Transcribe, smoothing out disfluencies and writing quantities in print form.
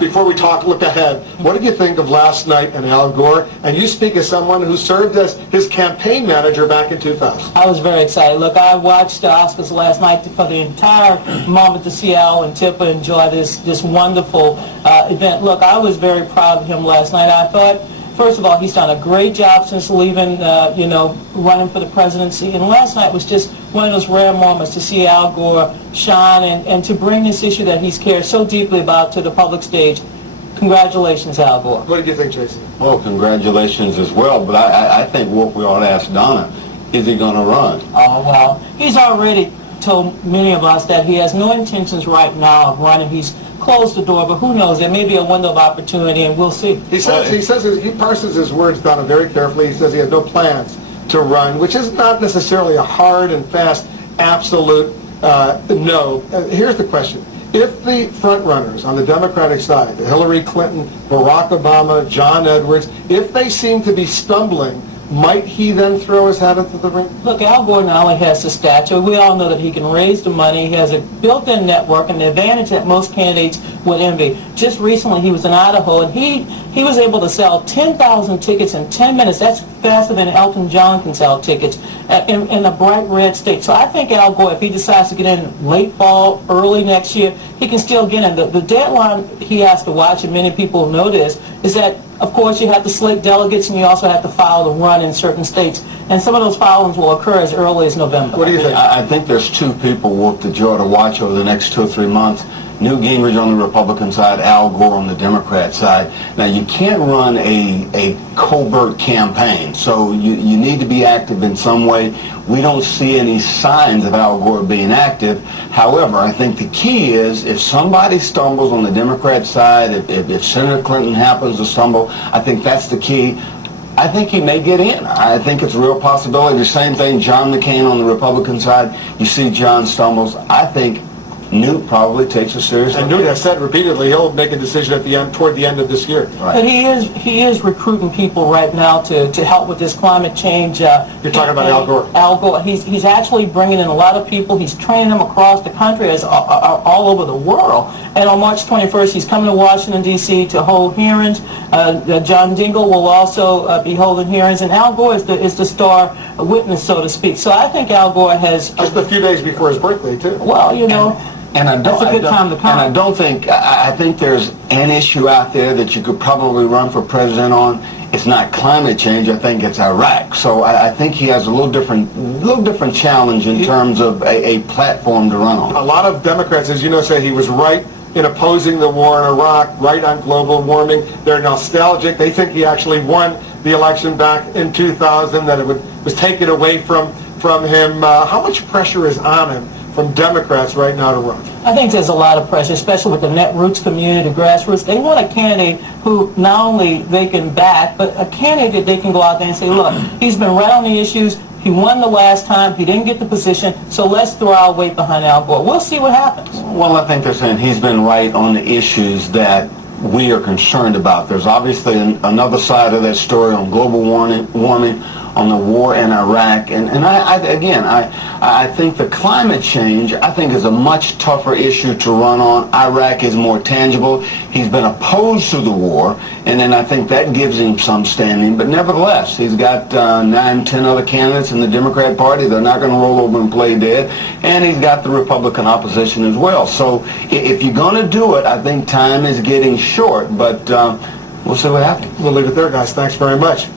Before we look ahead, what did you think of last night and Al Gore? And you speak as someone who served as his campaign manager back in 2000. I was very excited. Look, I watched the Oscars last night for the entire moment to see Al and Tipper enjoy this wonderful event. Look, I was very proud of him last night. I thought, first of all, he's done a great job since leaving, running for the presidency. And last night was just one of those rare moments to see Al Gore shine and to bring this issue that he's cared so deeply about to the public stage. Congratulations, Al Gore. What did you think, Jason? Well, congratulations as well. But I think what we ought to ask Donna, is he going to run? Oh, well, he's already told many of us that he has no intentions right now of running. He's closed the door, but who knows? There may be a window of opportunity, and we'll see. He parses his words, Donna, very carefully. He says he has no plans to run, which is not necessarily a hard and fast, absolute no. Here's the question. If the front runners on the Democratic side, Hillary Clinton, Barack Obama, John Edwards, if they seem to be stumbling, might he then throw his hat into the ring? Look, Al Gore not only has the stature, we all know that he can raise the money. He has a built-in network, and the advantage that most candidates would envy. Just recently, he was in Idaho, and he was able to sell 10,000 tickets in 10 minutes. That's faster than Elton John can sell tickets in a bright red state. So I think Al Gore, if he decides to get in late fall, early next year, he can still get in. The deadline he has to watch, and many people know this, is that, of course, you have to select delegates, and you also have to file the run in certain states. And some of those filings will occur as early as November. What do you think? I think there's two people worth the jaw to watch over the next 2 or 3 months. Newt Gingrich on the Republican side, Al Gore on the Democrat side. Now, you can't run a covert campaign, so you need to be active in some way. We don't see any signs of Al Gore being active. However, I think the key is if somebody stumbles on the Democrat side, if Senator Clinton happens to stumble, I think that's the key. I think he may get in. I think it's a real possibility. The same thing, John McCain on the Republican side. You see John stumbles. I think Newt probably takes a serious look. And Newt has said repeatedly he'll make a decision at the end, toward the end of this year. Right. But he is recruiting people right now to help with this climate change. You're talking about Al Gore. Al Gore. He's actually bringing in a lot of people. He's training them across the country, all over the world. And on March 21st, he's coming to Washington, D.C. to hold hearings. John Dingell will also be holding hearings. And Al Gore is the star witness, so to speak. So I think Al Gore has... Just a few days before his birthday, too. Well, you know... And that's a good time to come. And I think there's an issue out there that you could probably run for president on. It's not climate change. I think it's Iraq. So I think he has a little different challenge in terms of a platform to run on. A lot of Democrats, as you know, say he was right in opposing the war in Iraq, right on global warming. They're nostalgic. They think he actually won the election back in 2000, that it was taken away from him. How much pressure is on him from Democrats right now to run? I think there's a lot of pressure, especially with the netroots community, the grassroots. They want a candidate who not only they can back, but a candidate they can go out there and say, look, he's been right on the issues. He won the last time. He didn't get the position, so let's throw our weight behind Al Gore. We'll see what happens. Well, I think they're saying he's been right on the issues that we are concerned about. There's obviously another side of that story on global warming, on the war in Iraq, and I think the climate change, I think, is a much tougher issue to run on. Iraq is more tangible. He's been opposed to the war, and then I think that gives him some standing. But nevertheless, he's got 9, 10 other candidates in the Democrat Party. They're not going to roll over and play dead. And he's got the Republican opposition as well. So if you're going to do it, I think time is getting short, but we'll see what happens. We'll leave it there, guys. Thanks very much.